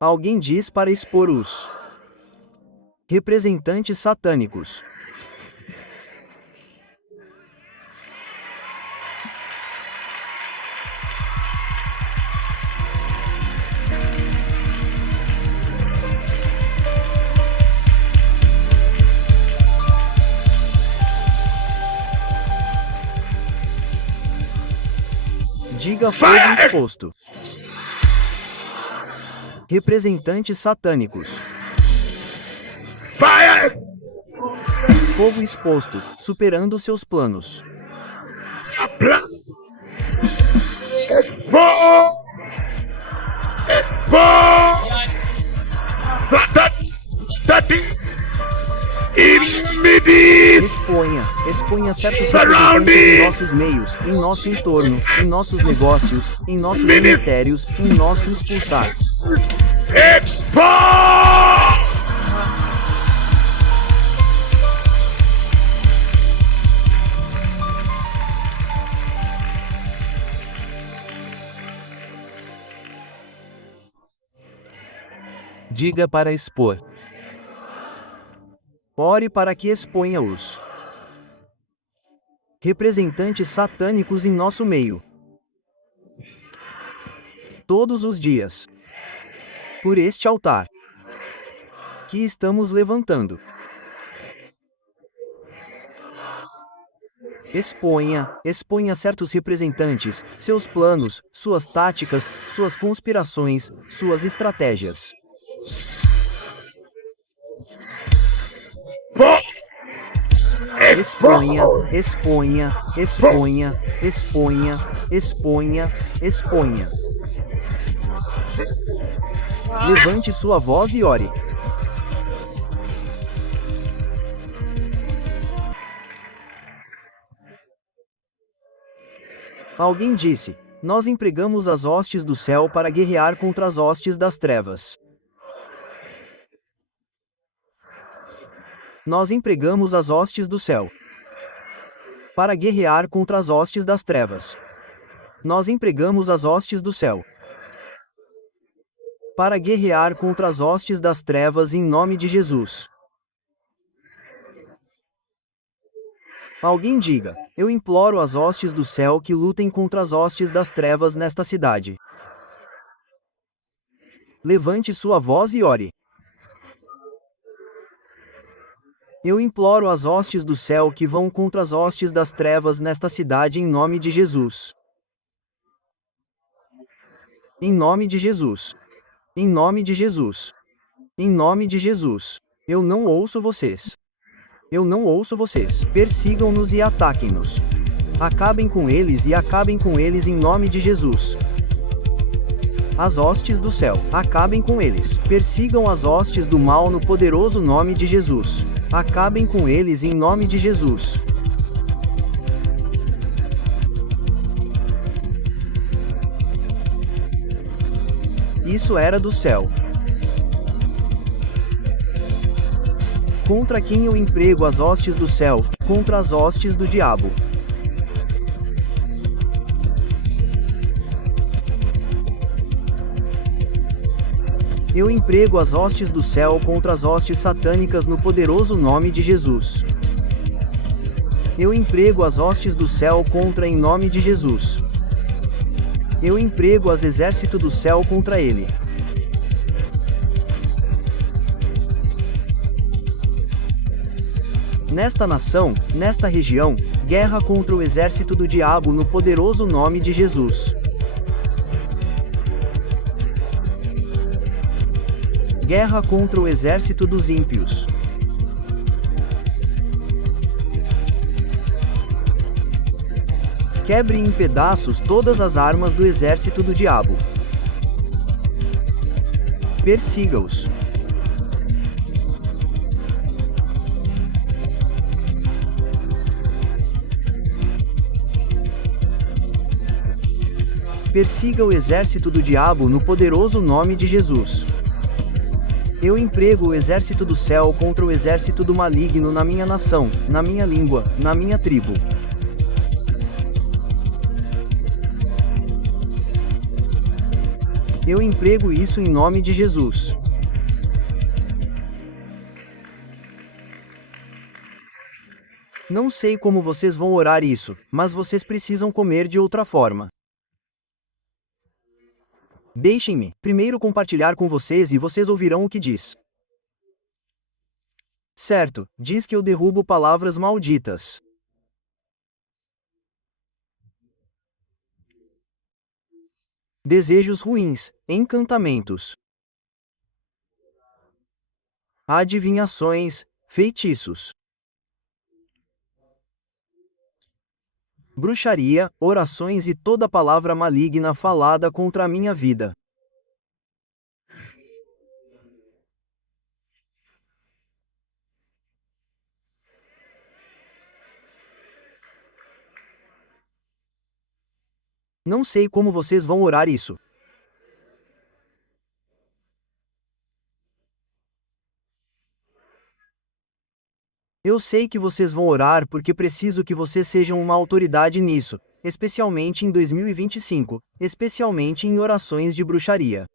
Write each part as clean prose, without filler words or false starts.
Alguém diz para expor os representantes satânicos. Diga fogo exposto. Representantes satânicos. Fire! Fogo exposto, superando seus planos. Exponha certos representantes em nossos meios, em nosso entorno, em nossos negócios, em nossos ministérios, em nosso expulsar. Diga para expor. Ore para que exponha os representantes satânicos em nosso meio. Todos os dias. Por este altar que estamos levantando. Exponha certos representantes, seus planos, suas táticas, suas conspirações, suas estratégias. Exponha. Levante sua voz e ore. Alguém disse: nós empregamos as hostes do céu para guerrear contra as hostes das trevas. Nós empregamos as hostes do céu para guerrear contra as hostes das trevas. Nós empregamos as hostes do céu para guerrear contra as hostes das trevas em nome de Jesus. Alguém diga: eu imploro as hostes do céu que lutem contra as hostes das trevas nesta cidade. Levante sua voz e ore. Eu imploro as hostes do céu que vão contra as hostes das trevas nesta cidade em nome de Jesus. Em nome de Jesus. Em nome de Jesus. Em nome de Jesus. Eu não ouço vocês. Eu não ouço vocês. Persigam-nos e ataquem-nos. Acabem com eles e acabem com eles em nome de Jesus. As hostes do céu, acabem com eles. Persigam as hostes do mal no poderoso nome de Jesus. Acabem com eles em nome de Jesus. Isso era do céu. Contra quem eu emprego as hostes do céu? Contra as hostes do diabo. Eu emprego as hostes do céu contra as hostes satânicas no poderoso nome de Jesus. Eu emprego as hostes do céu contra em nome de Jesus. Eu emprego as exército do céu contra ele. Nesta nação, nesta região, guerra contra o exército do diabo no poderoso nome de Jesus. Guerra contra o exército dos ímpios. Quebre em pedaços todas as armas do exército do diabo. Persiga-os. Persiga o exército do diabo no poderoso nome de Jesus. Eu emprego o exército do céu contra o exército do maligno na minha nação, na minha língua, na minha tribo. Eu emprego isso em nome de Jesus. Não sei como vocês vão orar isso, mas vocês precisam comer de outra forma. Deixem-me primeiro compartilhar com vocês e vocês ouvirão o que diz. Certo, diz que eu derrubo palavras malditas. Desejos ruins, encantamentos, adivinhações, feitiços, bruxaria, orações e toda palavra maligna falada contra a minha vida. Não sei como vocês vão orar isso. Eu sei que vocês vão orar porque preciso que vocês sejam uma autoridade nisso, especialmente em 2025, especialmente em orações de bruxaria.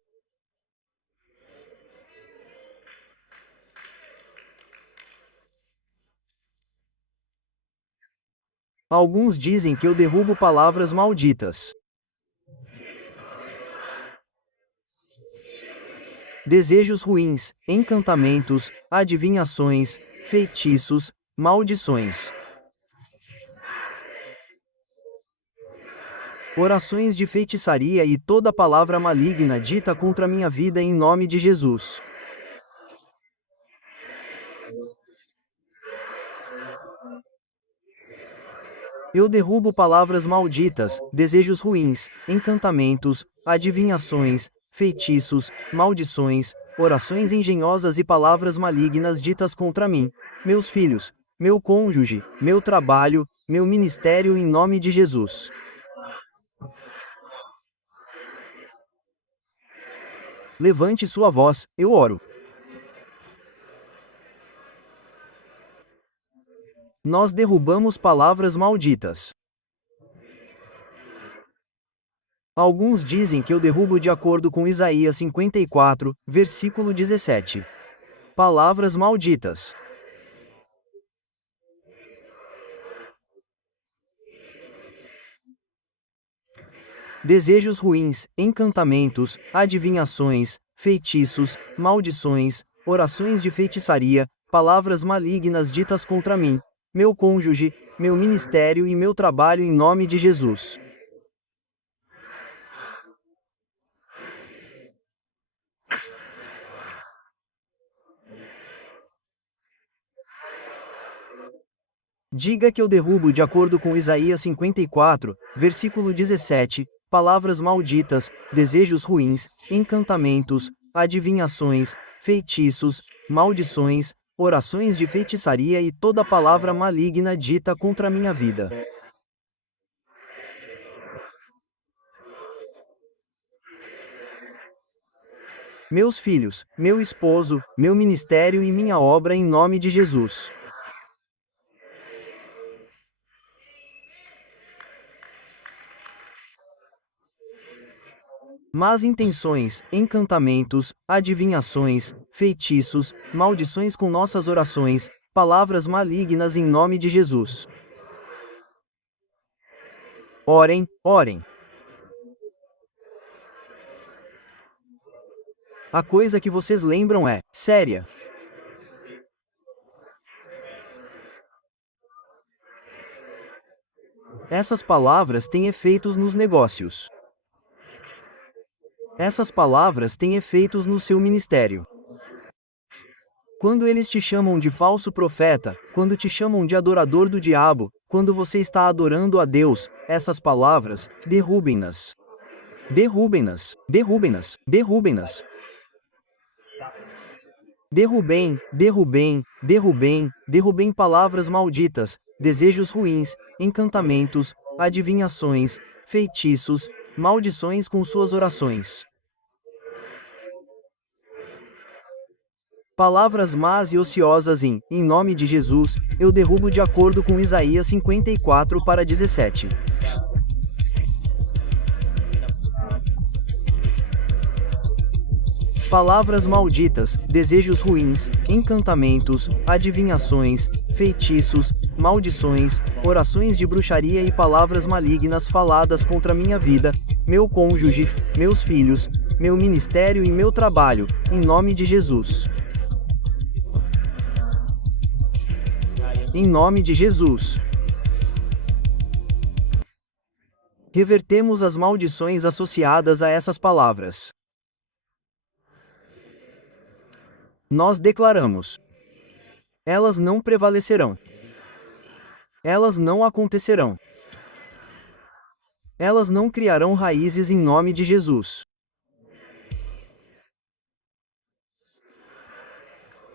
Alguns dizem que eu derrubo palavras malditas. Desejos ruins, encantamentos, adivinhações, feitiços, maldições. Orações de feitiçaria e toda palavra maligna dita contra minha vida em nome de Jesus. Eu derrubo palavras malditas, desejos ruins, encantamentos, adivinhações, feitiços, maldições, orações engenhosas e palavras malignas ditas contra mim, meus filhos, meu cônjuge, meu trabalho, meu ministério em nome de Jesus. Levante sua voz, eu oro. Nós derrubamos palavras malditas. Alguns dizem que eu derrubo de acordo com Isaías 54, versículo 17. Palavras malditas. Desejos ruins, encantamentos, adivinhações, feitiços, maldições, orações de feitiçaria, palavras malignas ditas contra mim, meu cônjuge, meu ministério e meu trabalho em nome de Jesus. Diga que eu derrubo de acordo com Isaías 54, versículo 17, palavras malditas, desejos ruins, encantamentos, adivinhações, feitiços, maldições, orações de feitiçaria e toda palavra maligna dita contra a minha vida. Meus filhos, meu esposo, meu ministério e minha obra em nome de Jesus. Más intenções, encantamentos, adivinhações, feitiços, maldições com nossas orações, palavras malignas em nome de Jesus. Orem, orem. A coisa que vocês lembram é séria. Essas palavras têm efeitos nos negócios. Essas palavras têm efeitos no seu ministério. Quando eles te chamam de falso profeta, quando te chamam de adorador do diabo, quando você está adorando a Deus, essas palavras, derrubem-nas. Derrubem-nas, derrubem-nas, derrubem-nas. Derrubem, derrubem, derrubem, derrubem palavras malditas, desejos ruins, encantamentos, adivinhações, feitiços, maldições com suas orações. Palavras más e ociosas em nome de Jesus, eu derrubo de acordo com Isaías 54 para 17. Palavras malditas, desejos ruins, encantamentos, adivinhações, feitiços, maldições, orações de bruxaria e palavras malignas faladas contra minha vida, meu cônjuge, meus filhos, meu ministério e meu trabalho, em nome de Jesus. Em nome de Jesus. Revertemos as maldições associadas a essas palavras. Nós declaramos: elas não prevalecerão. Elas não acontecerão. Elas não criarão raízes em nome de Jesus.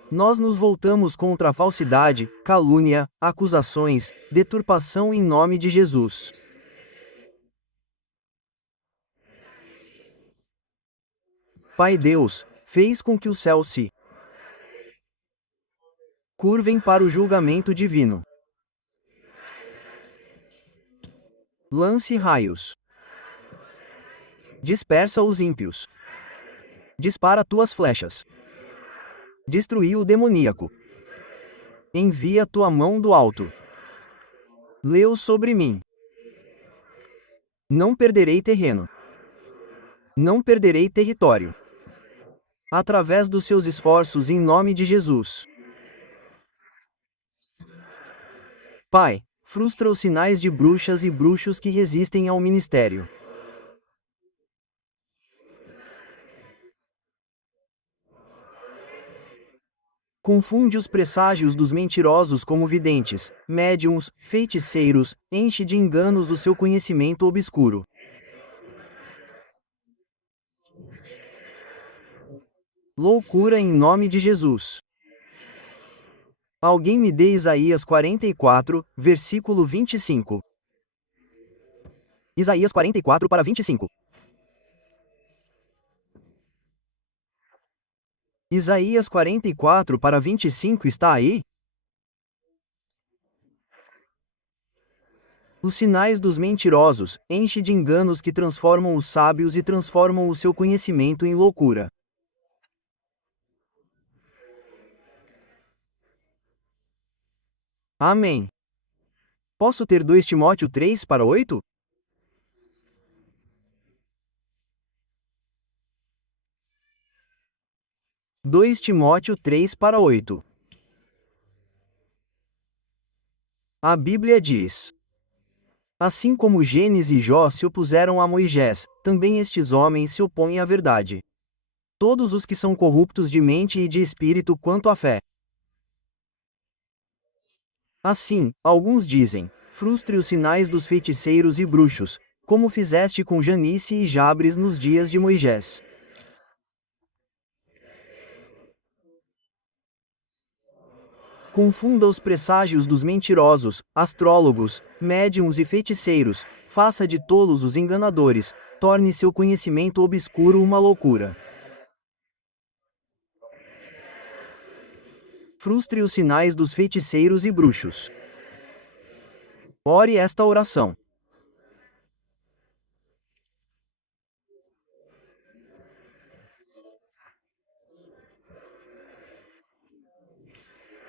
Nós nos voltamos contra a falsidade, calúnia, acusações, deturpação em nome de Jesus. Pai Deus, fez com que os céus se curvem para o julgamento divino. Lance raios. Dispersa os ímpios. Dispara tuas flechas. Destruí o demoníaco. Envia tua mão do alto. Leu sobre mim. Não perderei terreno. Não perderei território. Através dos seus esforços em nome de Jesus. Pai, frustra os sinais de bruxas e bruxos que resistem ao ministério. Confunde os presságios dos mentirosos como videntes, médiuns, feiticeiros, enche de enganos o seu conhecimento obscuro. Loucura em nome de Jesus. Alguém me dê Isaías 44, versículo 25. Isaías 44 para 25. Isaías 44 para 25 está aí? Os sinais dos mentirosos, enche de enganos que transformam os sábios e transformam o seu conhecimento em loucura. Amém. Posso ter 2 Timóteo 3 para 8? (2 Timóteo 3 para 8). A Bíblia diz: assim como Gênesis e Jó se opuseram a Moisés, também estes homens se opõem à verdade. Todos os que são corruptos de mente e de espírito quanto à fé. Assim, alguns dizem: frustre os sinais dos feiticeiros e bruxos, como fizeste com Janice e Jabres nos dias de Moisés. Confunda os presságios dos mentirosos, astrólogos, médiuns e feiticeiros, faça de tolos os enganadores, torne seu conhecimento obscuro uma loucura. Frustre os sinais dos feiticeiros e bruxos. Ore esta oração.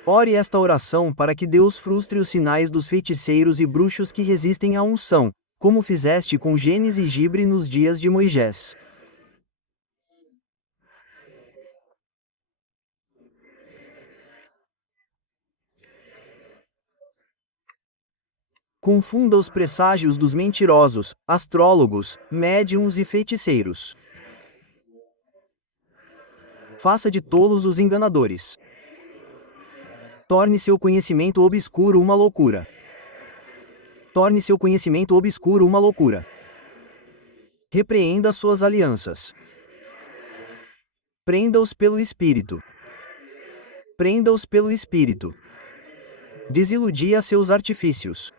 Ore esta oração para que Deus frustre os sinais dos feiticeiros e bruxos que resistem à unção, como fizeste com Gênesis e Gibre nos dias de Moisés. Confunda os presságios dos mentirosos, astrólogos, médiuns e feiticeiros. Faça de tolos os enganadores. Torne seu conhecimento obscuro uma loucura. Torne seu conhecimento obscuro uma loucura. Repreenda suas alianças. Prenda-os pelo Espírito. Prenda-os pelo Espírito. Desiludia seus artifícios.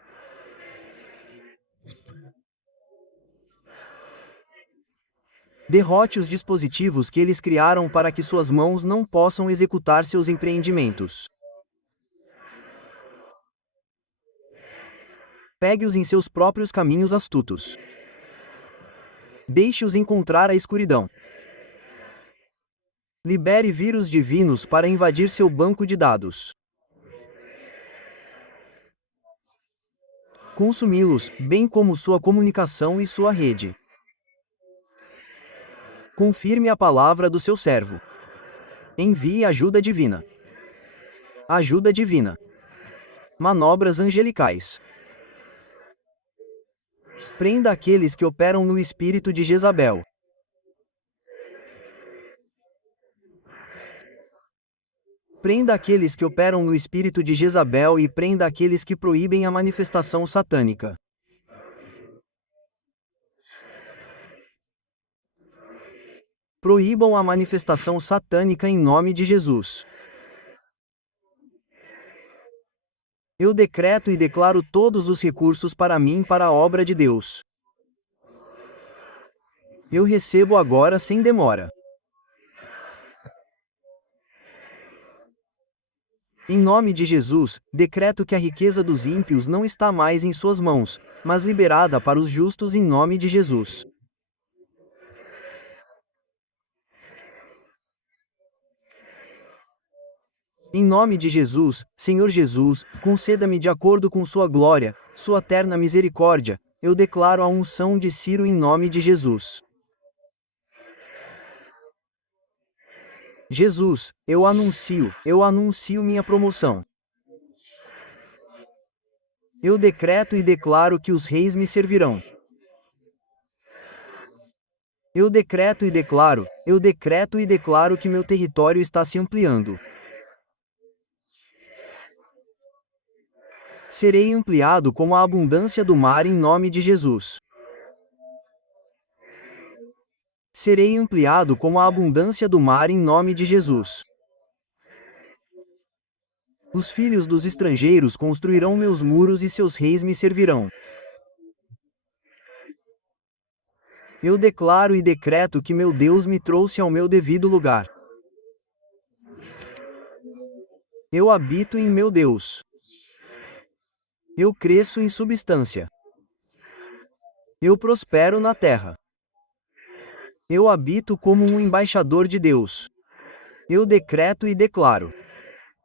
Derrote os dispositivos que eles criaram para que suas mãos não possam executar seus empreendimentos. Pegue-os em seus próprios caminhos astutos. Deixe-os encontrar a escuridão. Libere vírus divinos para invadir seu banco de dados. Consumi-los, bem como sua comunicação e sua rede. Confirme a palavra do seu servo. Envie ajuda divina. Ajuda divina. Manobras angelicais. Prenda aqueles que operam no espírito de Jezabel. Prenda aqueles que operam no espírito de Jezabel e prenda aqueles que proíbem a manifestação satânica. Proíbam a manifestação satânica em nome de Jesus. Eu decreto e declaro todos os recursos para mim para a obra de Deus. Eu recebo agora sem demora. Em nome de Jesus, decreto que a riqueza dos ímpios não está mais em suas mãos, mas liberada para os justos em nome de Jesus. Em nome de Jesus, Senhor Jesus, conceda-me de acordo com sua glória, sua terna misericórdia, eu declaro a unção de Ciro em nome de Jesus. Jesus, eu anuncio minha promoção. Eu decreto e declaro que os reis me servirão. Eu decreto e declaro que meu território está se ampliando. Serei ampliado como a abundância do mar em nome de Jesus. Serei ampliado como a abundância do mar em nome de Jesus. Os filhos dos estrangeiros construirão meus muros e seus reis me servirão. Eu declaro e decreto que meu Deus me trouxe ao meu devido lugar. Eu habito em meu Deus. Eu cresço em substância. Eu prospero na terra. Eu habito como um embaixador de Deus. Eu decreto e declaro.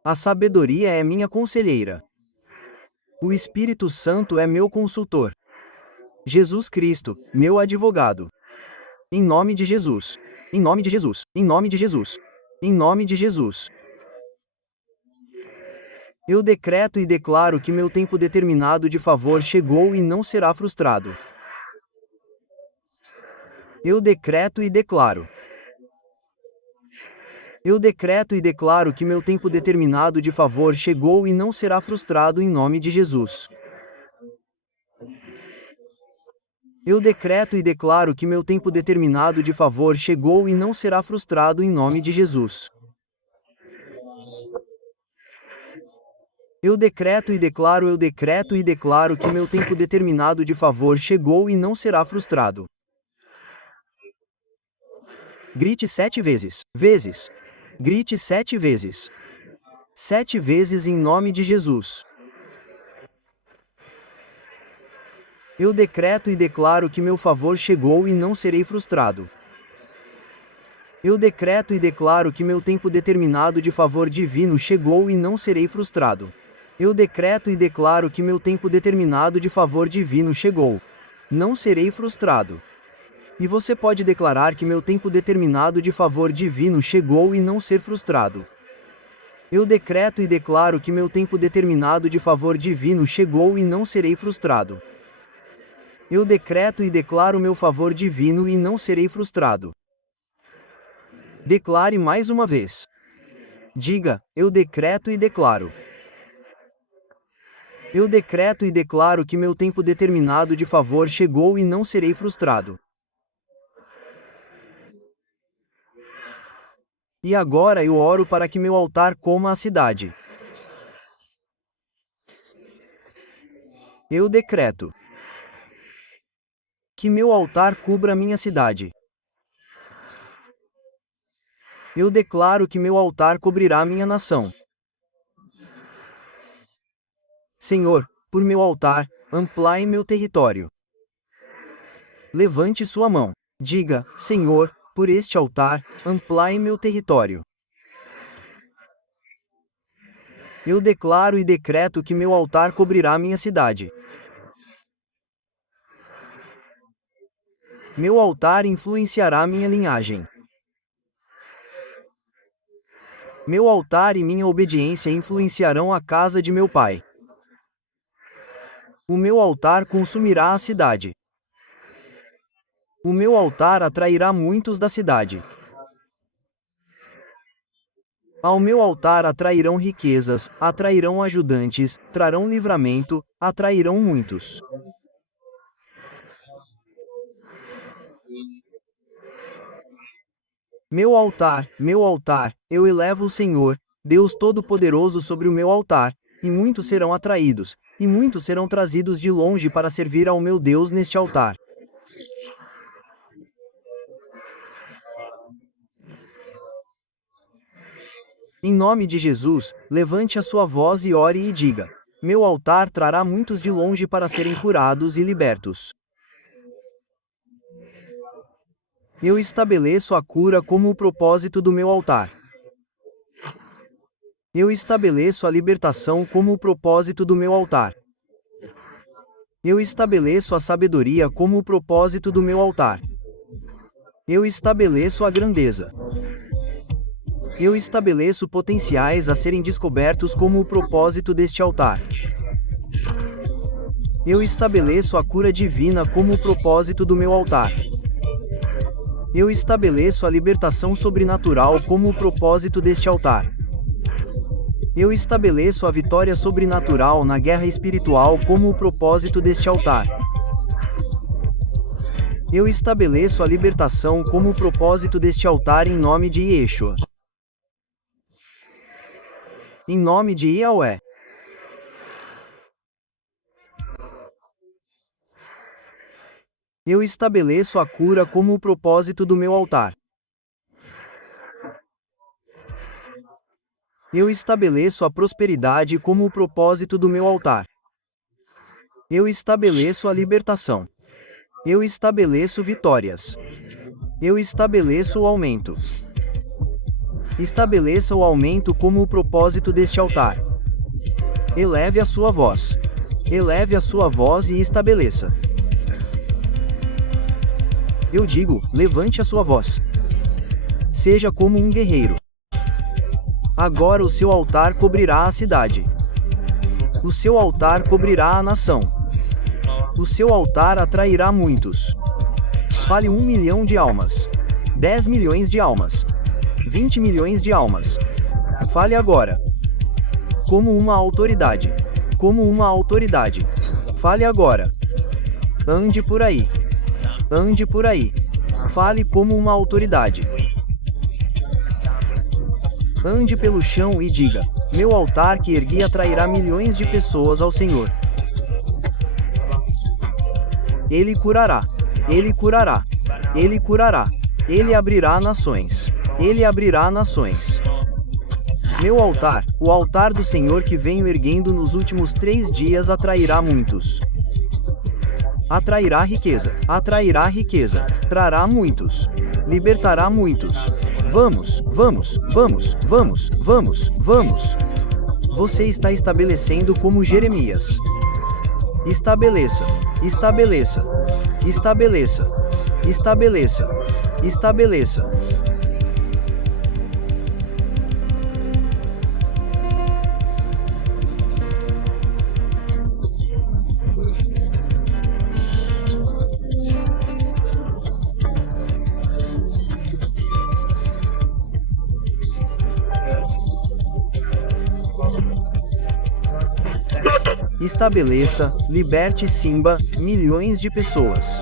A sabedoria é minha conselheira. O Espírito Santo é meu consultor. Jesus Cristo, meu advogado. Em nome de Jesus. Em nome de Jesus. Em nome de Jesus. Em nome de Jesus. Eu decreto e declaro que meu tempo determinado de favor chegou e não será frustrado. Eu decreto e declaro. Eu decreto e declaro que meu tempo determinado de favor chegou e não será frustrado em nome de Jesus. Eu decreto e declaro que meu tempo determinado de favor chegou e não será frustrado em nome de Jesus. Eu decreto e declaro que meu tempo determinado de favor chegou e não será frustrado. Grite 7 vezes. Grite 7 vezes. 7 vezes em nome de Jesus. Eu decreto e declaro que meu favor chegou e não serei frustrado. Eu decreto e declaro que meu tempo determinado de favor divino chegou e não serei frustrado. Eu decreto e declaro que meu tempo determinado de favor divino chegou. Não serei frustrado. E você pode declarar que meu tempo determinado de favor divino chegou e não ser frustrado. Eu decreto e declaro que meu tempo determinado de favor divino chegou e não serei frustrado. Eu decreto e declaro meu favor divino e não serei frustrado. Declare mais uma vez. Diga, eu decreto e declaro. Eu decreto e declaro que meu tempo determinado de favor chegou e não serei frustrado. E agora eu oro para que meu altar coma a cidade. Eu decreto que meu altar cubra minha cidade. Eu declaro que meu altar cobrirá minha nação. Senhor, por meu altar, amplaie meu território. Levante sua mão. Diga, Senhor, Por este altar, ampliai meu território. Eu declaro e decreto que meu altar cobrirá minha cidade. Meu altar influenciará minha linhagem. Meu altar e minha obediência influenciarão a casa de meu pai. O meu altar consumirá a cidade. O meu altar atrairá muitos da cidade. Ao meu altar atrairão riquezas, atrairão ajudantes, trarão livramento, atrairão muitos. Meu altar, eu elevo o Senhor, Deus Todo-Poderoso sobre o meu altar, e muitos serão atraídos, e muitos serão trazidos de longe para servir ao meu Deus neste altar. Em nome de Jesus, levante a sua voz e ore e diga: meu altar trará muitos de longe para serem curados e libertos. Eu estabeleço a cura como o propósito do meu altar. Eu estabeleço a libertação como o propósito do meu altar. Eu estabeleço a sabedoria como o propósito do meu altar. Eu estabeleço a grandeza. Eu estabeleço potenciais a serem descobertos como o propósito deste altar. Eu estabeleço a cura divina como o propósito do meu altar. Eu estabeleço a libertação sobrenatural como o propósito deste altar. Eu estabeleço a vitória sobrenatural na guerra espiritual como o propósito deste altar. Eu estabeleço a libertação como o propósito deste altar em nome de Yeshua. Em nome de Yahweh. Eu estabeleço a cura como o propósito do meu altar. Eu estabeleço a prosperidade como o propósito do meu altar. Eu estabeleço a libertação. Eu estabeleço vitórias. Eu estabeleço o aumento. Estabeleça o aumento como o propósito deste altar. Eleve a sua voz. Eleve a sua voz e estabeleça. Eu digo, levante a sua voz. Seja como um guerreiro. Agora o seu altar cobrirá a cidade. O seu altar cobrirá a nação. O seu altar atrairá muitos. Fale 1 milhão de almas. 10 milhões de almas. 20 milhões de almas. Fale agora. Como uma autoridade. Como uma autoridade. Fale agora. Ande por aí. Ande por aí. Fale como uma autoridade. Ande pelo chão e diga: meu altar que ergui atrairá milhões de pessoas ao Senhor. Ele curará. Ele curará. Ele curará. Ele abrirá nações. Ele abrirá nações. Meu altar, o altar do Senhor que venho erguendo nos últimos 3 dias atrairá muitos. Atrairá riqueza. Atrairá riqueza. Trará muitos. Libertará muitos. Vamos, vamos, vamos, vamos, vamos, vamos. Você está estabelecendo como Jeremias. Estabeleça. Estabeleça. Estabeleça. Estabeleça. Estabeleça. Estabeleça, liberte Simba, milhões de pessoas.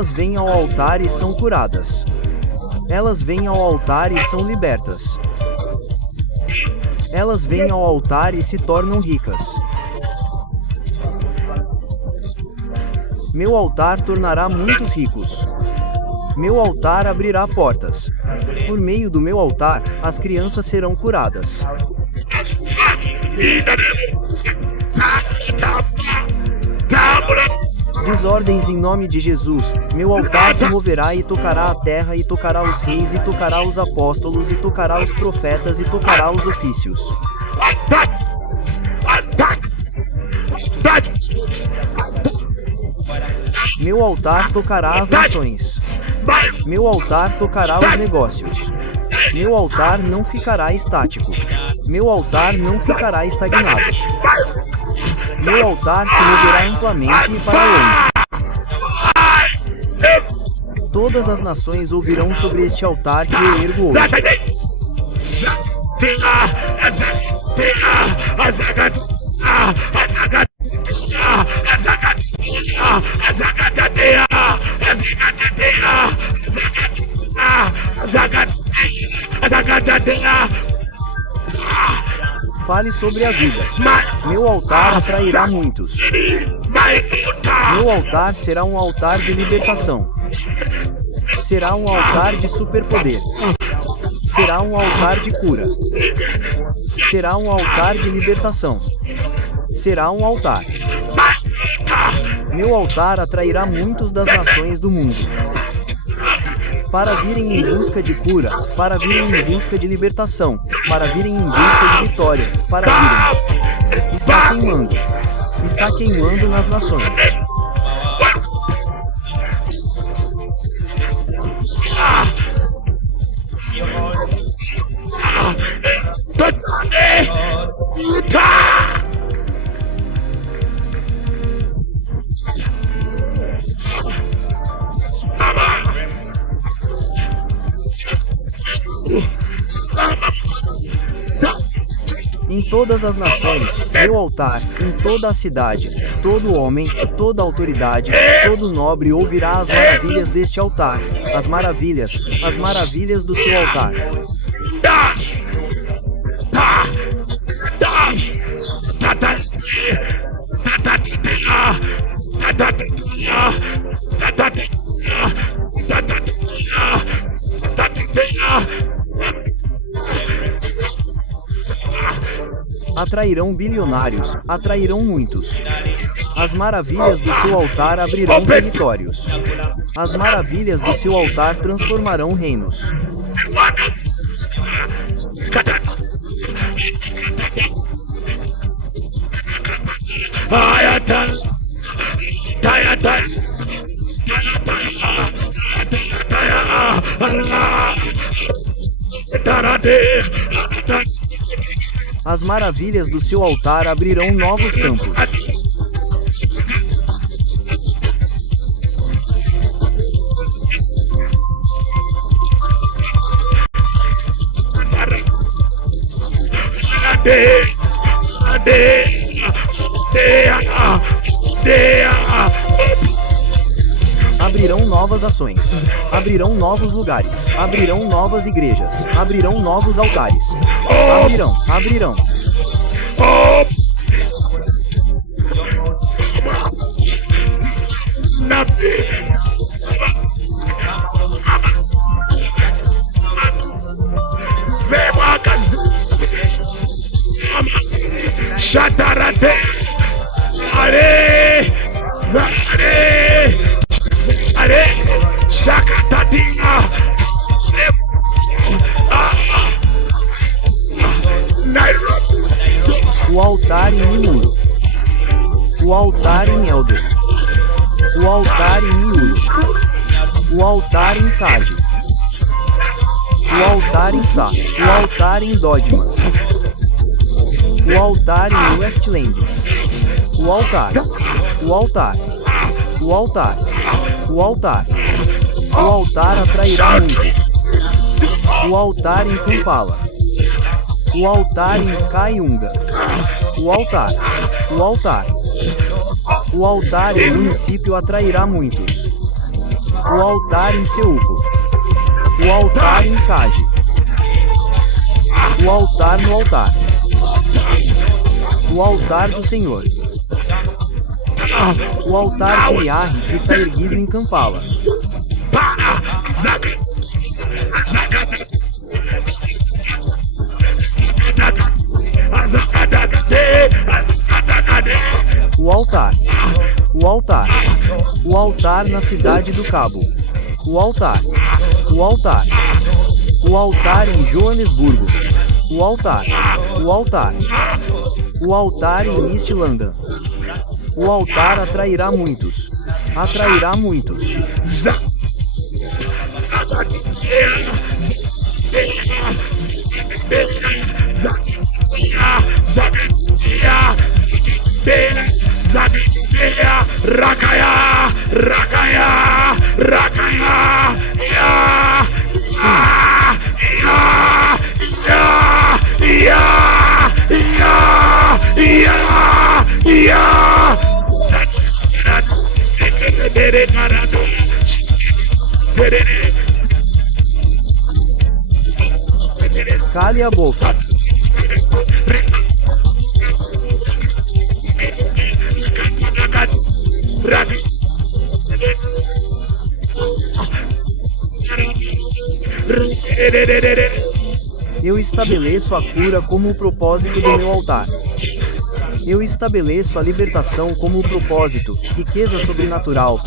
Elas vêm ao altar e são curadas. Elas vêm ao altar e são libertas. Elas vêm ao altar e se tornam ricas. Meu altar tornará muitos ricos. Meu altar abrirá portas. Por meio do meu altar, as crianças serão curadas. Desordens em nome de Jesus. Meu altar se moverá e tocará a terra e tocará os reis e tocará os apóstolos e tocará os profetas e tocará os ofícios. Meu altar tocará as nações. Meu altar tocará os negócios. Meu altar não ficará estático. Meu altar não ficará estagnado. Meu altar se moverá amplamente e para longe. Todas as nações ouvirão sobre este altar que eu ergo hoje. Fale sobre a vida. Meu altar atrairá muitos. Meu altar será um altar de libertação. Será um altar de superpoder. Será um altar de cura. Será um altar de libertação. Será um altar. Meu altar atrairá muitos das nações do mundo. Para virem em busca de cura, para virem em busca de libertação, para virem em busca de vitória, para virem. Está queimando. Está queimando nas nações. Em todas as nações, meu altar, em toda a cidade, todo homem, toda autoridade, todo nobre ouvirá as maravilhas deste altar, as maravilhas do seu altar. Atrairão bilionários, atrairão muitos. As maravilhas do seu altar abrirão territórios. As maravilhas do seu altar transformarão reinos. As maravilhas do seu altar abrirão novos campos. Abrirão novas ações. Abrirão novos lugares. Abrirão novas igrejas. Abrirão novos altares. Abrirão. Shatarate, are, shakatatinga, Nairobi. O altar em Miuro. O altar em Elder. O altar em Miuro. O altar em Kaji. O altar em Sa. O altar em Dodman. O altar em Westlands. O altar. O altar. O altar. O altar. O altar atrairá muitos. O altar em Kampala. O altar em Kayunga. O altar. O altar. O altar em município atrairá muitos. O altar em Seuco. O altar em Cage. O altar no altar. O altar do Senhor. O altar de Yahweh que está erguido em Kampala. O altar. O altar. O altar na cidade do Cabo. O altar. O altar. O altar em Joanesburgo. O altar. O altar. O altar em East London. O altar atrairá muitos. Atrairá muitos. Rakaya, Rakaya, Rakaya, ya, ya, ya, ya, ya, ya, ya. Cale a boca. Eu estabeleço a cura como o propósito do meu altar. Eu estabeleço a libertação como o propósito, riqueza sobrenatural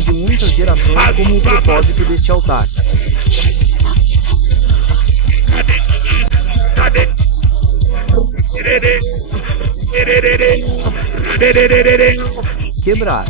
de muitas gerações como o propósito deste altar. Quebrar.